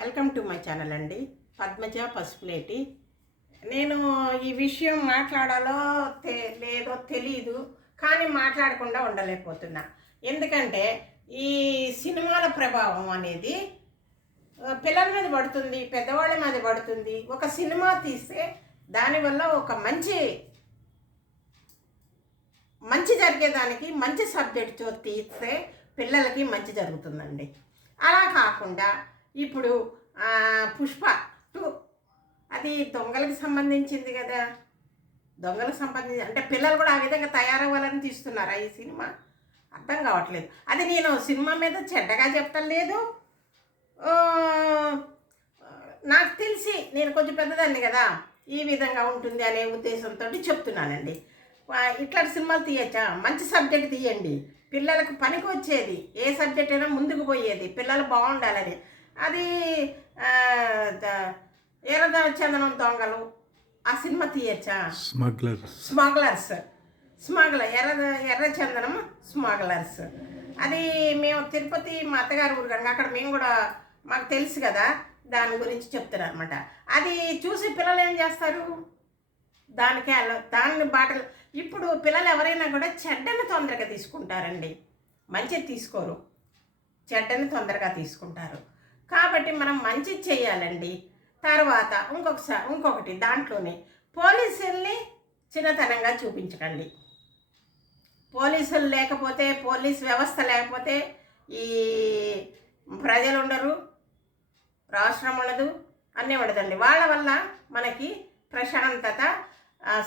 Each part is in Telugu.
వెల్కమ్ టు మై ఛానల్ అండి. పద్మజ పసుపులేటి. నేను ఈ విషయం మాట్లాడాలో లేదో తెలీదు, కానీ మాట్లాడకుండా ఉండలేకపోతున్నా. ఎందుకంటే ఈ సినిమాల ప్రభావం అనేది పిల్లల మీద పడుతుంది, పెద్దవాళ్ళ మీద పడుతుంది. ఒక సినిమా తీస్తే దానివల్ల ఒక మంచి జరిగేదానికి మంచి సబ్జెక్ట్తో తీస్తే పిల్లలకి మంచి జరుగుతుందండి. అలా కాకుండా ఇప్పుడు పుష్ప 2 అది దొంగలకు సంబంధించింది కదా. దొంగలకు సంబంధించి అంటే పిల్లలు కూడా ఆ విధంగా తయారవ్వాలని తీస్తున్నారా ఈ సినిమా? అర్థం కావట్లేదు. అది నేను సినిమా మీద చెడ్డగా చెప్పటం లేదు. నాకు తెలిసి నేను కొంచెం పెద్దదాన్ని కదా, ఈ విధంగా ఉంటుంది అనే ఉద్దేశంతో చెప్తున్నానండి. ఇట్లాంటి సినిమాలు తీయచ్చా? మంచి సబ్జెక్ట్ తీయండి, పిల్లలకు పనికి వచ్చేది. ఏ సబ్జెక్ట్ అయినా ముందుకు పోయేది, పిల్లలు బాగుండాలని. అది ఎర్రచందనం దొంగలు ఆ సినిమా తీయచ్చా? స్మగ్లర్స్ ఎర్రచందనం స్మగ్లర్స్. అది మేము తిరుపతి మా అత్తగారి ఊరు కనుక అక్కడ మేము కూడా మాకు తెలుసు కదా, దాని గురించి చెప్తున్నారు అనమాట. అది చూసి పిల్లలు ఏం చేస్తారు, దాని బాటలు. ఇప్పుడు పిల్లలు ఎవరైనా కూడా చెడ్డని తొందరగా తీసుకుంటారండి, మంచిది తీసుకోరు, చెడ్డని తొందరగా తీసుకుంటారు. కాబట్టి మనం మంచి చేయాలండి. తర్వాత ఇంకొకటి దాంట్లోనే పోలీసుల్ని చిన్నతనంగా చూపించకండి. పోలీసులు లేకపోతే, పోలీస్ వ్యవస్థ లేకపోతే ఈ ప్రజలు ఉండరు, రాష్ట్రం ఉండదు, అన్నీ ఉండదండి. వాళ్ళ వల్ల మనకి ప్రశాంతత,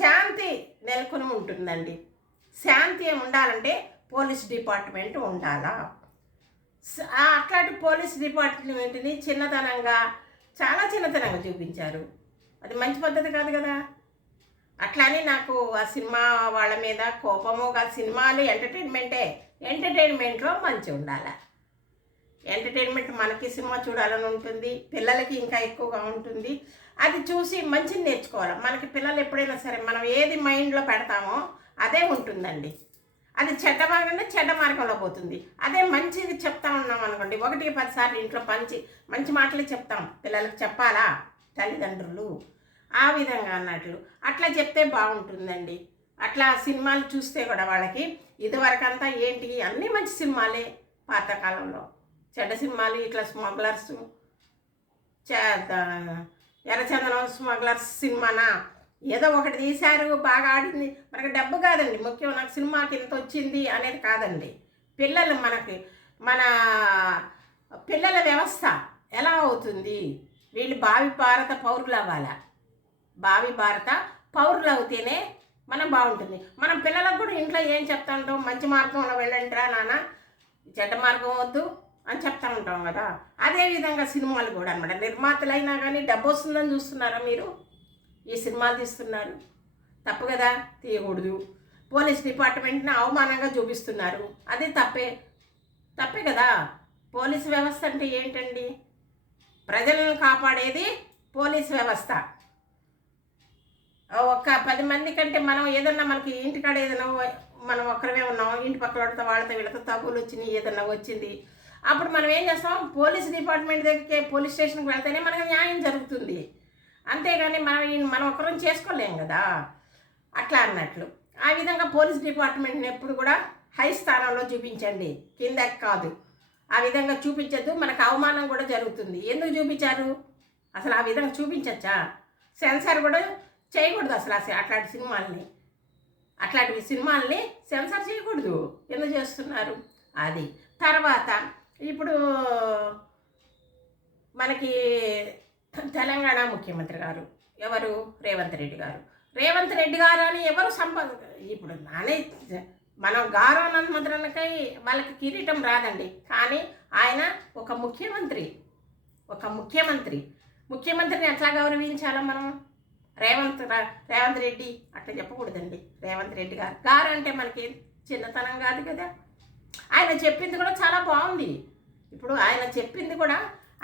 శాంతి నెలకొని ఉంటుందండి. శాంతి ఉండాలంటే పోలీస్ డిపార్ట్మెంట్ ఉండాలా. అట్లాంటి పోలీస్ డిపార్ట్మెంట్ని చాలా చిన్నతనంగా చూపించారు. అది మంచి పద్ధతి కాదు కదా. అట్లానే నాకు ఆ సినిమా వాళ్ళ మీద కోపము కాదు. సినిమాలు ఎంటర్టైన్మెంట్లో మంచి ఉండాలి. ఎంటర్టైన్మెంట్ మనకి సినిమా చూడాలని ఉంటుంది, పిల్లలకి ఇంకా ఎక్కువగా ఉంటుంది. అది చూసి మంచిని నేర్చుకోవాలి. మనకి పిల్లలు ఎప్పుడైనా సరే మనం ఏది మైండ్లో పెడతామో అదే ఉంటుందండి. అది చెడ్డ మార్గంలో పోతుంది. అదే మంచిది చెప్తా ఉన్నాం అనుకోండి, 1-10 సార్లు ఇంట్లో మంచి మాటలు చెప్తాం. పిల్లలకు చెప్పాలా తల్లిదండ్రులు, ఆ విధంగా అన్నట్లు అట్లా చెప్తే బాగుంటుందండి. అట్లా సినిమాలు చూస్తే కూడా వాళ్ళకి ఇదివరకంతా ఏంటి అన్నీ మంచి సినిమాలే. పాతకాలంలో చెడ్డ సినిమాలు ఇట్లా స్మగ్లర్స్, ఎర్రచందనం స్మగ్లర్స్ సినిమానా ఏదో ఒకటి తీశారు, బాగా ఆడింది. మనకి డబ్బు కాదండి ముఖ్యం, నాకు సినిమాకి ఇంత వచ్చింది అనేది కాదండి. మన పిల్లల వ్యవస్థ ఎలా అవుతుంది, వీళ్ళు భావి భారత పౌరులు అవ్వాలి. భావి భారత పౌరులు అవుతేనే మనం బాగుంటుంది. మనం పిల్లలకు కూడా ఇంట్లో ఏం చెప్తా ఉంటాం, మంచి మార్గంలో వెళ్ళండిరా నాన్న, చెడ్డ మార్గం వద్దు అని చెప్తా ఉంటాం కదా. అదేవిధంగా సినిమాలు కూడా అనమాట. నిర్మాతలైనా కానీ డబ్బు వస్తుందని చూస్తున్నారా మీరు? ఈ సినిమాలు తీస్తున్నారు, తప్పు కదా, తీయకూడదు. పోలీస్ డిపార్ట్మెంట్ని అవమానంగా చూపిస్తున్నారు, అది తప్పే కదా. పోలీస్ వ్యవస్థ అంటే ఏంటండి? ప్రజలను కాపాడేది పోలీస్ వ్యవస్థ. ఒక 10 మంది కంటే మనం ఏదన్నా మనకి ఇంటికాడ ఏదైనా మనం ఒక్కరమే ఉన్నాం, ఇంటి పక్కల వాళ్ళతో వీళ్ళతో తగులు వచ్చినాయి, ఏదన్నా వచ్చింది, అప్పుడు మనం ఏం చేస్తాం, పోలీస్ డిపార్ట్మెంట్ దగ్గరికి పోలీస్ స్టేషన్కి వెళ్తేనే మనకు న్యాయం జరుగుతుంది. అంతేగాని మనం ఒకరం చేసుకోలేం కదా. అట్లా అన్నట్లు ఆ విధంగా పోలీస్ డిపార్ట్మెంట్ని ఎప్పుడు కూడా హై స్థానంలో చూపించండి, కిందకి కాదు. ఆ విధంగా చూపించద్దు, మనకు అవమానం కూడా జరుగుతుంది. ఎందుకు చూపించారు అసలు? ఆ విధంగా చూపించచ్చా? సెన్సార్ కూడా చేయకూడదు అసలు. అట్లాంటి సినిమాల్ని సెన్సార్ చేయకూడదు. ఎందుకు చేస్తున్నారు అది? తర్వాత ఇప్పుడు మనకి తెలంగాణ ముఖ్యమంత్రి గారు ఎవరు? రేవంత్ రెడ్డి గారు అని ఎవరు ఇప్పుడు మనం గారవనంద మంత్రులకై వాళ్ళకి కిరీటం రాదండి. కానీ ఆయన ఒక ముఖ్యమంత్రిని ఎట్లా గౌరవించాలో మనం? రేవంత్ రెడ్డి అట్లా చెప్పకూడదండి. రేవంత్ రెడ్డి గారు అంటే మనకి చిన్నతనం కాదు కదా. ఆయన చెప్పింది కూడా చాలా బాగుంది. ఇప్పుడు ఆయన చెప్పింది కూడా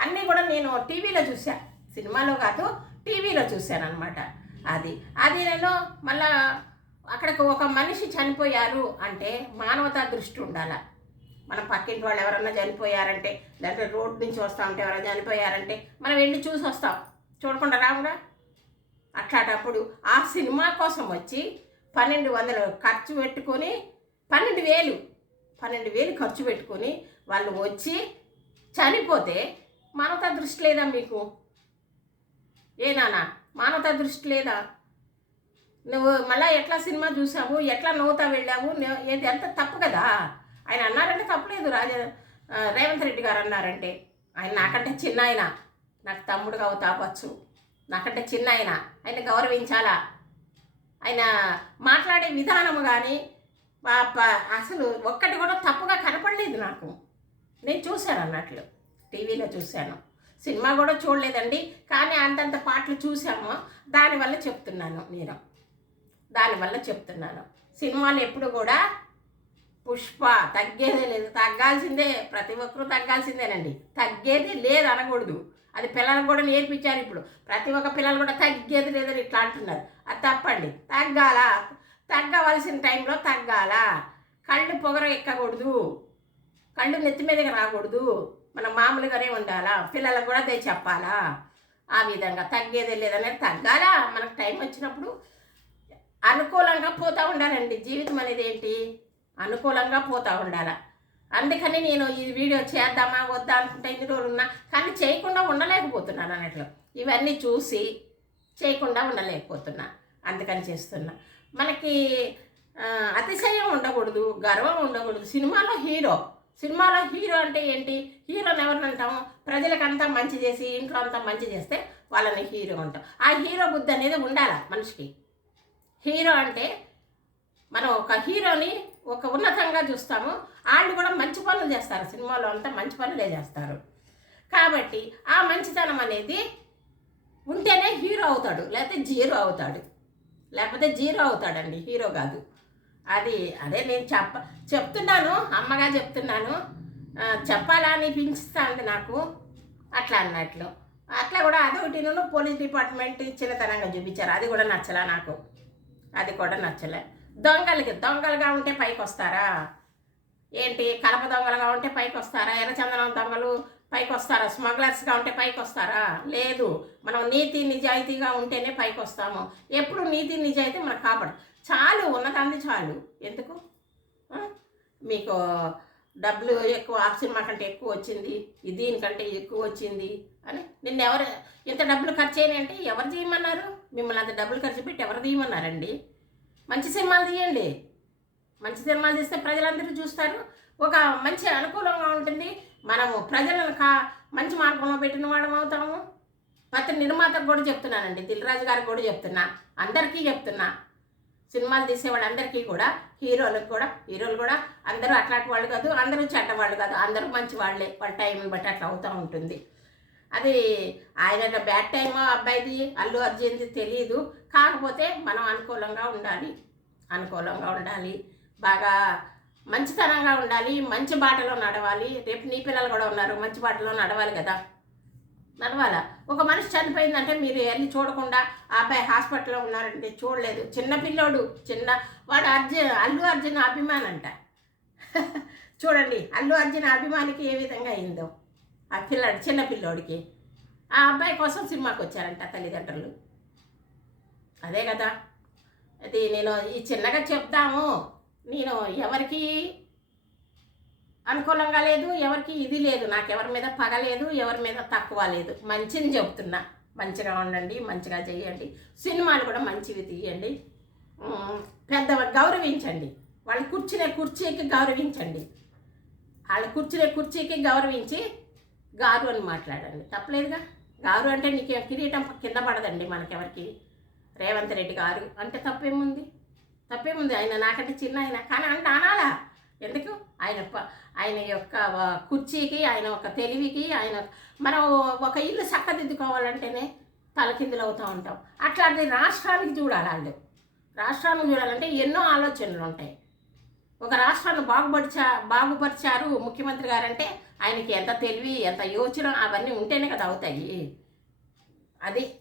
అన్నీ కూడా నేను టీవీలో చూసా, సినిమాలో కాదు టీవీలో చూశాను అనమాట. అది నేను మళ్ళా అక్కడికి ఒక మనిషి చనిపోయారు అంటే మానవతా దృష్టి ఉండాలి. మనం పక్కింటి వాళ్ళు ఎవరన్నా చనిపోయారంటే, లేకపోతే రోడ్డు నుంచి వస్తూ ఉంటే ఎవరైనా చనిపోయారంటే మనం వెళ్ళి చూసి వస్తాం, చూడకుండా రాముగా. అట్లాంటప్పుడు ఆ సినిమా కోసం వచ్చి 1200 ఖర్చు పెట్టుకొని 12,000 ఖర్చు పెట్టుకొని వాళ్ళు వచ్చి చనిపోతే మానవతా దృష్టి లేదా మీకు? ఏ నాన్న, మానవతా దృష్టి లేదా? నువ్వు మళ్ళీ ఎట్లా సినిమా చూసావు, ఎట్లా నవ్వుతా వెళ్ళావు, ఏది ఎంత తప్పు కదా. ఆయన అన్నారంటే తప్పలేదు, రేవంత్ రెడ్డి గారు అన్నారంటే. ఆయన నాకంటే చిన్న ఆయన, నాకు తమ్ముడుగా తాపచ్చు, నాకంటే చిన్న ఆయన గౌరవించాలా. ఆయన మాట్లాడే విధానము కానీ అసలు ఒక్కటి కూడా తప్పుగా కనపడలేదు నాకు. నేను చూశాను అన్నట్లు, టీవీలో చూశాను, సినిమా కూడా చూడలేదండి, కానీ అంతంత పాటలు చూసాము. దానివల్ల చెప్తున్నాను సినిమాలు ఎప్పుడు కూడా పుష్ప తగ్గేదే లేదు, తగ్గాల్సిందే, ప్రతి ఒక్కరూ తగ్గాల్సిందేనండి, తగ్గేది లేదు అనకూడదు. అది పిల్లలకు కూడా నేర్పించారు. ఇప్పుడు ప్రతి ఒక్క పిల్లలు కూడా తగ్గేది లేదని ఇట్లా అంటున్నారు, అది తప్పండి. తగ్గవలసిన టైంలో తగ్గాల. కళ్ళు పొగర ఎక్కకూడదు, కళ్ళు నెత్తి మీదకి రాకూడదు, మనం మామూలుగానే ఉండాలా, పిల్లలకు కూడా అదే చెప్పాలా. ఆ విధంగా తగ్గేదే లేదనేది తగ్గాలా. మనకు టైం వచ్చినప్పుడు అనుకూలంగా పోతూ ఉండాలండి. జీవితం అనేది ఏంటి, అనుకూలంగా పోతూ ఉండాలా. అందుకని నేను ఈ వీడియో చేద్దామా వద్దా అనుకుంటే ఇన్ని రోజులు ఉన్నా, కానీ చేయకుండా ఉండలేకపోతున్నాను అన్నట్లు. ఇవన్నీ చూసి చేయకుండా ఉండలేకపోతున్నా, అందుకని చేస్తున్నా. మనకి అతిశయం ఉండకూడదు, గర్వం ఉండకూడదు. సినిమాలో హీరో అంటే ఏంటి? హీరోని ఎవరిని అంటాము? ప్రజలకంతా మంచి చేసి ఇంట్లో అంతా మంచి చేస్తే వాళ్ళని హీరో అంటాం. ఆ హీరో బుద్ధి అనేది ఉండాలి మనిషికి. హీరో అంటే మనం ఒక హీరోని ఒక ఉన్నతంగా చూస్తాము, వాళ్ళు కూడా మంచి పనులు చేస్తారు, సినిమాలో అంతా మంచి పనులే చేస్తారు. కాబట్టి ఆ మంచితనం అనేది ఉంటేనే హీరో అవుతాడు, లేకపోతే జీరో అవుతాడండి, హీరో కాదు. అదే నేను చెప్తున్నాను, అమ్మగా చెప్తున్నాను, చెప్పాలా అనిపించుతుంది నాకు అట్లా అన్నట్లు. అట్లా కూడా అదొకటి పోలీస్ డిపార్ట్మెంట్ చిన్నతనంగా చూపించారు, అది కూడా నచ్చలే నాకు, దొంగలుగా ఉంటే పైకి వస్తారా ఏంటి? కలప దొంగలుగా ఉంటే పైకి వస్తారా? ఎర్రచందనం దొంగలు పైకి వస్తారా? స్మగ్లర్స్గా ఉంటే పైకి వస్తారా? లేదు, మనం నీతి నిజాయితీగా ఉంటేనే పైకి వస్తాము. ఎప్పుడు నీతి నిజాయితీ మనకు కాపాడు. చాలు, ఉన్నదాన్ని చాలు. ఎందుకు మీకు డబ్బులు ఎక్కువ, ఆ సినిమా కంటే ఎక్కువ వచ్చింది, దీనికంటే ఎక్కువ వచ్చింది అని ఎవరు ఇంత డబ్బులు ఖర్చు అయినాయి అంటే ఎవరు తీయమన్నారు? మిమ్మల్ని అంత డబ్బులు ఖర్చు పెట్టి ఎవరు తీయమన్నారండి? మంచి సినిమాలు తీయండి, మంచి సినిమాలు తీస్తే ప్రజలందరూ చూస్తారు, ఒక మంచి అనుకూలంగా ఉంటుంది. మనము ప్రజలను మంచి మార్గంలో పెట్టిన వాళ్ళం అవుతాము. ప్రతి నిర్మాతకు కూడా చెప్తున్నానండి, దిల్ రాజు గారికి కూడా చెప్తున్నా, అందరికీ చెప్తున్నా, సినిమాలు తీసేవాళ్ళందరికీ కూడా, హీరోలు కూడా అందరూ అట్లాంటి వాళ్ళు కాదు, అందరూ చెడ్డవాళ్ళు కాదు, అందరూ మంచి వాళ్ళే. వాళ్ళ టైంని బట్టి అట్లా అవుతూ ఉంటుంది. అది ఆయన బ్యాడ్ టైమో అబ్బాయిది, అల్లు అర్జున్ది తెలియదు. కాకపోతే మనం అనుకూలంగా ఉండాలి, బాగా మంచితనంగా ఉండాలి, మంచి బాటలో నడవాలి. రేపు నీ పిల్లలు కూడా ఉన్నారు, మంచి బాటలో నడవాలి కదా, నడవాలా. ఒక మనిషి చనిపోయిందంటే మీరు వెళ్ళి చూడకుండా ఆ అబ్బాయి హాస్పిటల్లో ఉన్నారంటే చూడలేదు, చిన్నపిల్లోడు, వాడు అల్లు అర్జున్ అభిమానంట. చూడండి అల్లు అర్జున్ అభిమానికి ఏ విధంగా అయిందో ఆ చిన్నపిల్లోడికి. ఆ అబ్బాయి కోసం సినిమాకి వచ్చారంట తల్లిదండ్రులు. అదే కదా, అది నేను ఈ చిన్నగా చెప్దాము, నేను ఎవరికి అనుకూలంగా లేదు, ఎవరికి ఇది లేదు, నాకు ఎవరి మీద పగ లేదు, ఎవరి మీద తక్కువ లేదు, మంచిని చెప్తున్నా. మంచిగా ఉండండి, మంచిగా చేయండి, సినిమాలు కూడా మంచివి తీయండి, గౌరవించండి. వాళ్ళు కుర్చీకి గౌరవించండి, వాళ్ళు కుర్చీకి గౌరవించి గారు అని మాట్లాడండి, తప్పలేదుగా. గారు అంటే నీకు కిరీటం కింద పడదండి మనకెవరికి. రేవంత్ రెడ్డి గారు అంటే తప్పేముంది? ఆయన నాకంటే చిన్న ఆయన, కానీ అంటే అనాలా. ఎందుకు? ఆయన యొక్క కుర్చీకి, ఆయన యొక్క తెలివికి, మనం ఒక ఇల్లు చక్కదిద్దుకోవాలంటేనే తలకిందులు అవుతూ ఉంటాం. అట్లాంటి రాష్ట్రానికి చూడాలంటే ఎన్నో ఆలోచనలు ఉంటాయి. ఒక రాష్ట్రాన్ని బాగుపరిచారు ముఖ్యమంత్రి గారంటే ఆయనకి ఎంత తెలివి, ఎంత యోచన, అవన్నీ ఉంటేనే కదా అవుతాయి.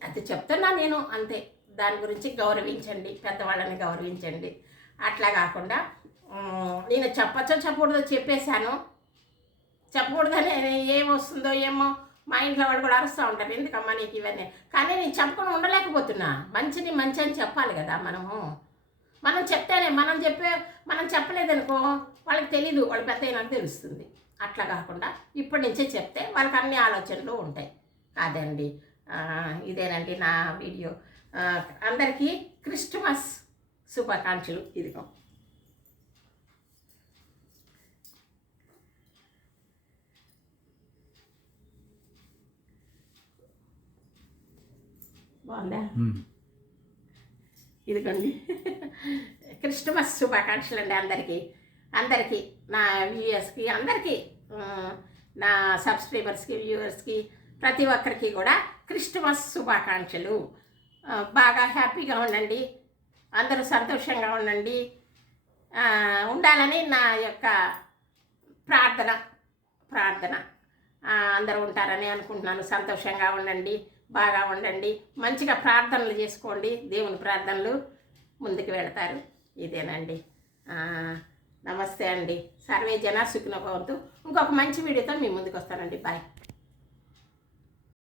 అది చెప్తున్నా నేను, అంతే. దాని గురించి గౌరవించండి, పెద్దవాళ్ళని గౌరవించండి. అట్లా కాకుండా నేను చెప్పచ్చో చెప్పకూడదో చెప్పేశాను, చెప్పకూడదని ఏమొస్తుందో ఏమో మా ఇంట్లో వాడు కూడా అరుస్తూ ఉంటారు, ఎందుకమ్మా నీకు ఇవన్నీ. కానీ నేను చెప్పకుండా ఉండలేకపోతున్నా. మంచిని మంచి అని చెప్పాలి కదా మనము. మనం చెప్తేనే, మనం చెప్పలేదనుకో వాళ్ళకి తెలీదు, వాళ్ళు పెద్ద అయినాక తెలుస్తుంది. అట్లా కాకుండా ఇప్పటి నుంచే చెప్తే వాళ్ళకి అన్ని ఆలోచనలు ఉంటాయి. కాదండి, ఇదేనండి నా వీడియో. అందరికీ క్రిస్మస్ శుభాకాంక్షలు. ఇదిగో బాగుందా? ఇదిగోండి క్రిస్మస్ శుభాకాంక్షలు అండి అందరికీ నా వ్యూయర్స్కి, అందరికీ నా సబ్స్క్రైబర్స్కి, వ్యూవర్స్కి, ప్రతి ఒక్కరికి కూడా క్రిస్మస్ శుభాకాంక్షలు. బాగా హ్యాపీగా ఉండండి, అందరూ సంతోషంగా ఉండాలని నా యొక్క ప్రార్థన. అందరూ ఉంటారని అనుకుంటున్నాను. సంతోషంగా ఉండండి, బాగా ఉండండి, మంచిగా ప్రార్థనలు చేసుకోండి. దేవుని ప్రార్థనలు ముందుకు వెళతారు. ఇదేనండి. నమస్తే అండి. సర్వే జన సుఖినో భవంతు. ఇంకొక మంచి వీడియోతో మీ ముందుకు వస్తానండి. బాయ్.